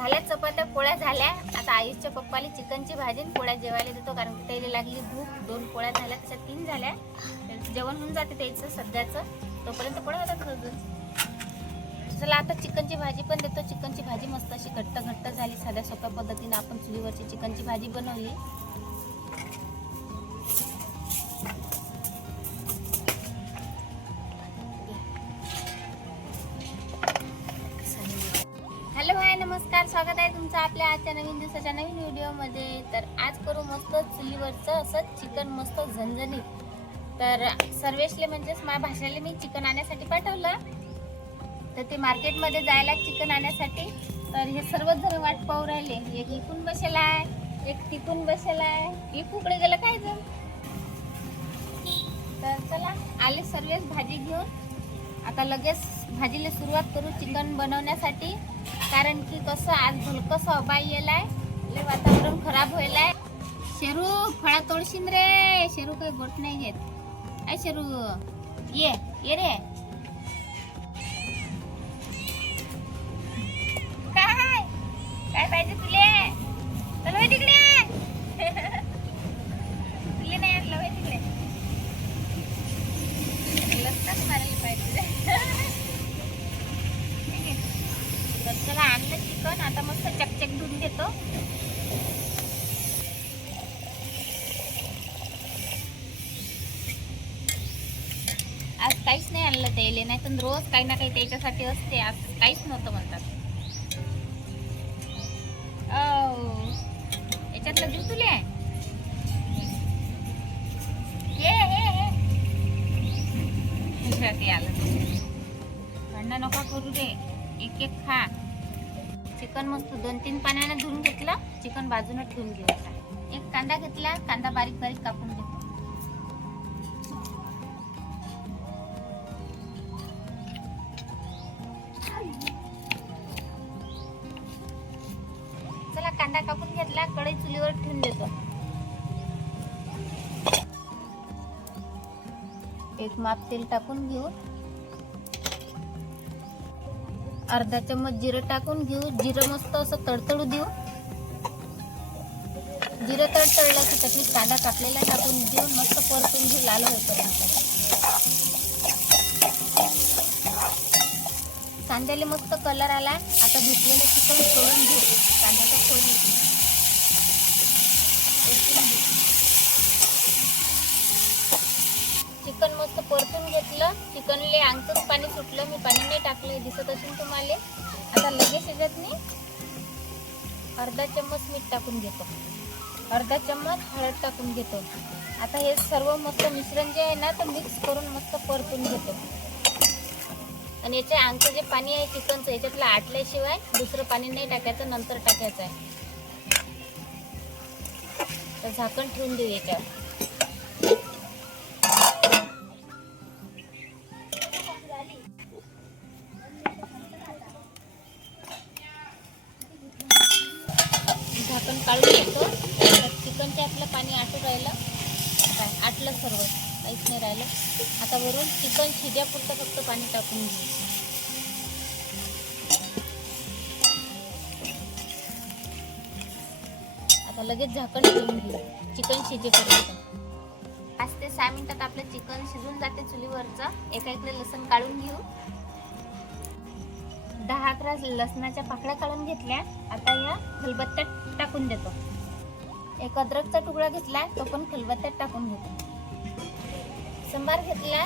झाल्या चपात्या पोळ्या झाल्या. आता आईच्या पप्पाला चिकनची भाजी आणि पोळ्या जेवायला देतो कारण की त्याला लागली भूक. दोन पोळ्या झाल्या त्याच्या तीन झाल्या. जेवण होऊन जाते त्याचं सध्याचं. तोपर्यंत पोळ्या होतात अजून? चला आता चिकनची भाजी पण देतो. चिकनची भाजी मस्त अशी घट्ट घट्ट झाली साध्या सोप्या पद्धतीनं आपण चुलीवरची चिकनची भाजी बनवली. आपल्या आजच्या नवीन दिवसाच्या नवीन व्हिडिओमध्ये तर आज करू मस्त चुलीवरचं असं चिकन मस्त झणझणीत. तर सर्वेशले म्हणजेच माझ्या भाषेला मी चिकन आणण्यासाठी पाठवलं. तर ते मार्केटमध्ये जायला चिकन आणण्यासाठी तर हे सर्वच जण वाट पाहू राहिले. एक इकून बसेला आहे एक तिकून बसेला आहे. एक कुकडे गेलं काय जण तर चला आले सर्वच भाजी घेऊन. आता लगेच भाजीला सुरुवात करू चिकन बनवण्यासाठी. कारण की कसं आज भलकस अबाई येलाय. आहे वातावरण खराब व्हायला आहे शेरू फळा तोडशीन रे. शेरू काही गोट नाही घेत. आय शेरू ये ये रे. तर चला आणलं चिकन. आता मस्त चकचक धुवून घेतो. आज काहीच नाही आणलं त्याले नाही तर रोज काही ना काही त्याच्यासाठी असते. आज काहीच नव्हतं म्हणतात. याच्यातलं देऊ तुले? आहे आलं. भांडण नका करू दे. एक एक खा. चिकन मस्त दोन तीन पाण्याने धुवून घेतलं चिकन बाजूने ठेवून घेऊ एक कांदा घेतला कांदा बारीक बारीक कापून घेतो चला कांदा कापून घेतला कढई चुलीवर ठेवून देतो. एक माप तेल टाकून घेऊ. अर्धा चम्मच जिरं टाकून घेऊ. जिरं मस्त असं तडतडू देऊ. जिरं तडतडलं की त्यातली कांदा कापलेला टाकून देऊन मस्त परतून घेऊ लाल होईपर्यंत. कांद्याला मस्त कलर आला. आता घेतलेलं चिकन सोडून घेऊ. कांद्याचा सोडून घेऊ परतून घेऊ. चिकन मस्त परतून घेतलं. चिकनले अंगतच पाणी सुटलं. मी पाणी नाही टाकलं दिसत असेल तुम्हाला. आता लगेच याच्यात मी अर्धा चम्मच मीठ टाकून घेतो. अर्धा चम्मच हळद टाकून घेतो. आता हे सर्व मस्त मिश्रण जे आहे ना ते मिक्स करून मस्त परतून घेतो. आणि याच्या अंगचं जे पाणी आहे चिकनचं याच्यातलं आटल्याशिवाय दुसरं पाणी नाही टाकायचं नंतर टाकायचं आहे. तर झाकण ठेवून देऊ याच्यावर. आटलं सर्व. काहीच नाही राहिलं. आता वरून चिकन शिज्यापुरतं फक्त पाणी टाकून घेऊ आता लगेच झाकण ठेवून घेऊ. चिकन शिजेपर्यंत. पाच ते सहा मिनिटात आपलं चिकन शिजून जाते चुलीवरचं. एका इकडे लसण काढून घेऊ. दहा अकरा लसणाच्या पाकळ्या काढून घेतल्या. आता या खलबत्त्यात टाकून देतो. एक अद्रकचा तुकडा घेतला तो पण खलबत्त्यात टाकून घेतो. संभार घेतला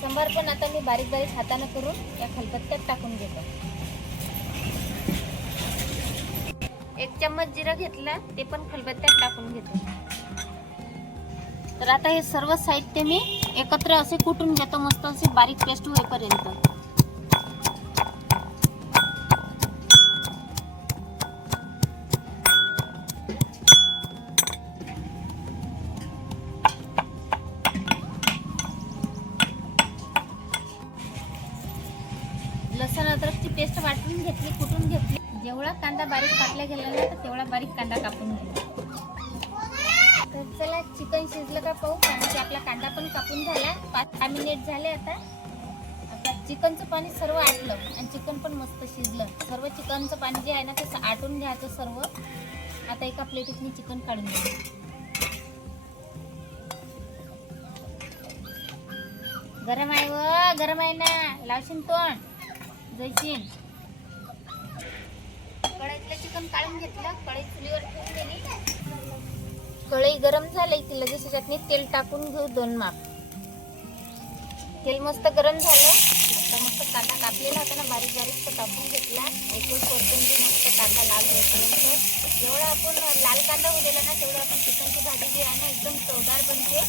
संभार पण आता मी बारीक बारीक हाताने करून या खलबत्त्यात टाकून घेतो. एक चम्मच जिरं घेतलं ते पण खलबत्त्यात टाकून घेतो. तर आता हे सर्व साहित्य मी एकत्र असे कुटून घेतो मस्त असे बारीक पेस्ट होईपर्यंत. कांदा बारीक कापला गेला ना तर तेवढा बारीक कांदा कापून घ्यायचा तर चला चिकन शिजलं का पाहू. कारण की आपला कांदा पण कापून झाला. पाच दहा मिनिट झाले आता. आता चिकनचं पाणी सर्व आटलं आणि चिकन पण मस्त शिजलं. सर्व चिकनचं पाणी जे आहे ना ते आटून घ्यायचं सर्व. आता एका प्लेटीत मी चिकन काढून घ्यायचं गरम आहे व गरम आहे ना. लावशील तोंड? जैशील कढईतलं चिकन काढून घेतलं. कढई चुलीवर ठेवून दिली. कढई गरम झाली की लगेच त्याच्यातनी तेल टाकून घेऊ दोन माप. तेल मस्त गरम झालं. आता मस्त कांदा कापलेला होता ना बारीक बारीक तो कापून घेतला. एकूण परतून घेऊ मस्त कांदा लाल होईपर्यंत. जेवढा आपण लाल कांदा उरलेला ना तेवढं आपण चिकनची भाजी जी आहे ना एकदम चवदार बनते.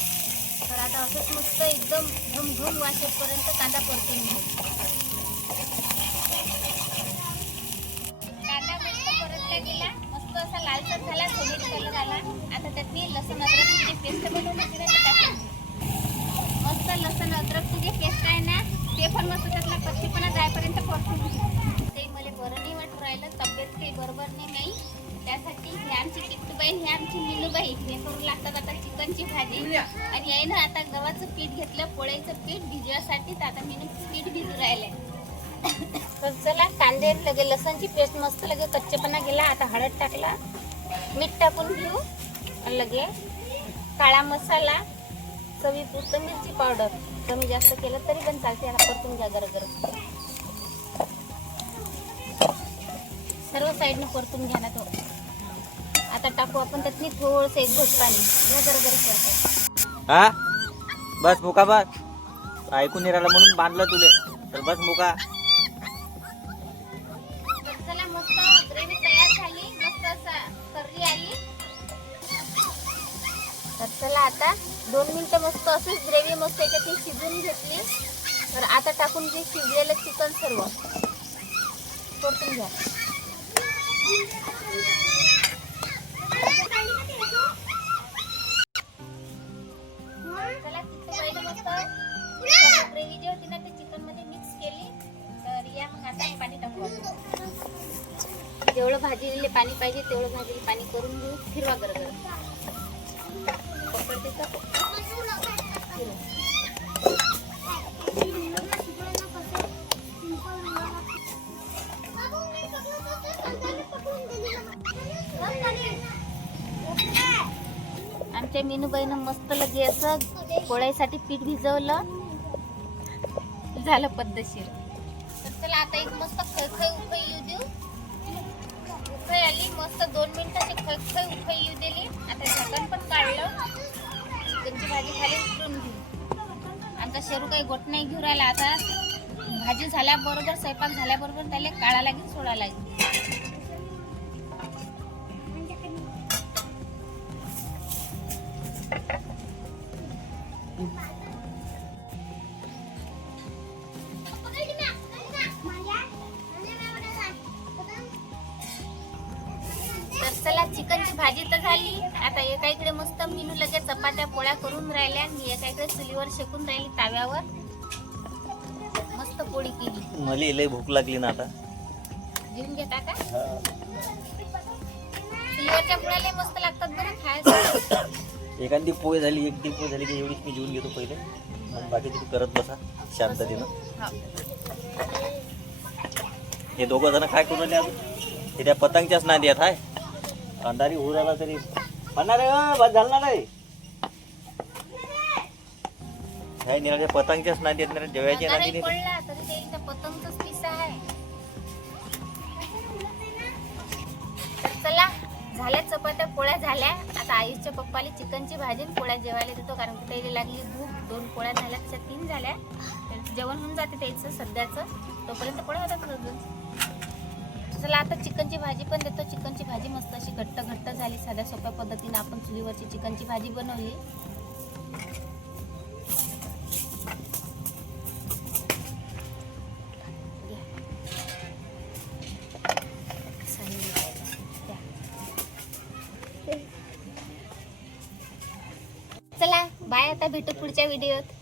तर आता असंच मस्त एकदम घम घम वाशेपर्यंत कांदा परतून घेऊ. लालसर झाला सोनेरी कलर आला आता त्यात मी लसूण अद्रकची जी पेस्ट बनवून होती ना ती टाकून घेऊ. मस्त लसूण अद्रकची जी पेस्ट आहे ना ते पण मस्त त्यातला कच्चीपणा जायपर्यंत परतून. ते मला बरं नाही वाटून राहिलं तब्येत काही बरोबर नाही नाही त्यासाठी ही आमची किट्टूबाई ही आमची मिनूबाई हे करू लागतात आता चिकनची भाजी. आणि आहे ना आता गव्हाचं पीठ घेतलं पोळ्याचं पीठ भिजवासाठी आता मी पीठ भिजू राहिले. तर चला कांदे लगे लसणची पेस्ट मस्त लगे कच्चेपणा गेला आता हळद टाकला. मीठ टाकून घेऊ आणि लगे काळा मसाला चवी पुरतं मिरची पावडर. कमी जास्त केलं तरी पण चालते याला परतून घ्या गरम गरज सर्व साईडने परतून घ्या ना तो आता टाकू आपण त्यातनी थोडंसं एक घोट पाणी. घ्या जरा गरज हा? बस मुका बस. ऐकून नाही म्हणून बांधलं तुले. तर बस मुका. तर चला आता दोन मिनटं मस्त अशीच ग्रेव्ही मस्त याच्यात शिजून घेतली. तर आता टाकून जे शिजलेलं चिकन सर्व परतून घ्या चला तिथं मस्त ग्रेव्ही जी होती ना ते चिकनमध्ये मिक्स केली. तर या मग आता पाणी टाकू जेवढं भाजीले पाणी पाहिजे तेवढं भाजीले पाणी करून घेऊ. फिरवा गरम आमच्या मेनूबाईनं मस्त लगे असं पोळ्यासाठी पीठ भिजवलं. झालं पद्धतशीर. तर चला आता एक मस्त खळखळ उकळी येऊ देऊ. उकळी आली मस्त दोन मिनिटाची खळखळ उकळी येऊ दिली. आता झाकण पण काढलं. भाजी खाली उतरून घेऊ. आमचा शेरू काही गोट नाही घेऊ राहिला आता. भाजी झाल्याबरोबर स्वयंपाक झाल्याबरोबर त्याला काढा लागेल सोडा लागेल. चिकनची भाजी तर झाली. आता एका इकडे मस्त मीनू लगेच चपात्या पोळ्या करून राहिल्या मी एका इकडे चुलीवर शेकून राहिली ताव्यावर. मस्त पोळी केली. मला लय भूक लागली ना आता. घेऊन घेता का चुलीवरच्या पोळ्या लय मस्त लागतात बरं खायला. एखादी पोय झाली एक ती पोय झाली की एवढीच मी जेवून घेतो पहिले. मग बाकी तुम्ही करत बसा शांततेनं. हो. हे दोघं जण काय करून अजून. ते त्या पतंगच्याच नादी आहेत हाय. अंधारी होऊ राहिला तरी. म्हणणार बस झालं नाही काय निराच्या पतंगच्याच नादी आहेत ना जेवायच्या नादी अंधाराही नाही पडला तरी ते पतंगचाच पिसा आहे. तर चला झाल्या चपात्या पोळ्या झाल्या. आता आईच्या पप्पाला चिकनची भाजी आणि पोळ्या जेवायला देतो कारण की त्याला लागली भूक. दोन पोळ्या झाल्या त्याच्या तीन झाल्या. जेवण होऊन जाते त्याचं सध्याचं. तोपर्यंत पोळ्या होतात अजून? चला आता चिकनची भाजी पण देतो. चिकनची भाजी मस्त अशी घट्ट घट्ट झाली. साध्या सोप्या पद्धतीने आपण चुलीवरची चिकनची भाजी बनवली. चला बाय आता भेटू पुढच्या व्हिडिओत